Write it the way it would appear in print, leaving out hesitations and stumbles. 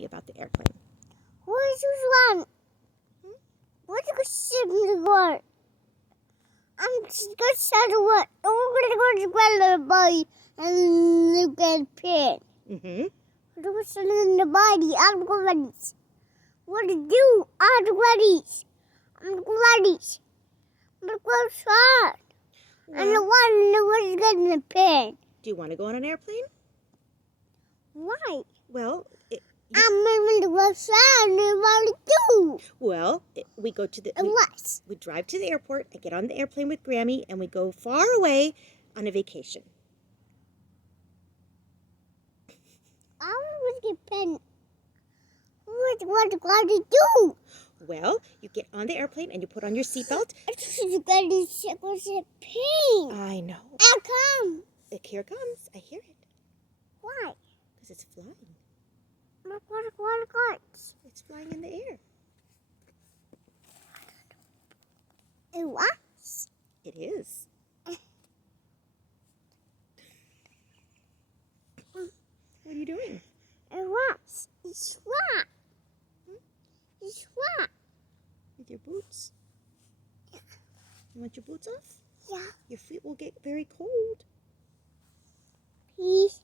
Gabby about the airplane. Where's this one? Where's the ship going? I'm just going to say the word. We're going to go to the body and look at the pin. Mm-hmm. We're going to in the body. I'm ready. What to do? I'm ready. I'm ready. I'm going to go shot. And the one that was getting the pin. Do you want to go on an airplane? Why? Well, I'm going to go shot and what to do? Well, we go to the... What? We drive to the airport, I get on the airplane with Grammy, and we go far away on a vacation. I want to get pen. What to do? Well, you get on the airplane and you put on your seatbelt. You got to pain. I know. How come? Here it comes. I hear it. Why? Because it's flying. What? It's flying in the air. It what? It is. What are you doing? It what? It's what? It's what? With your boots? You want your boots off? Yeah. Your feet will get very cold. Please.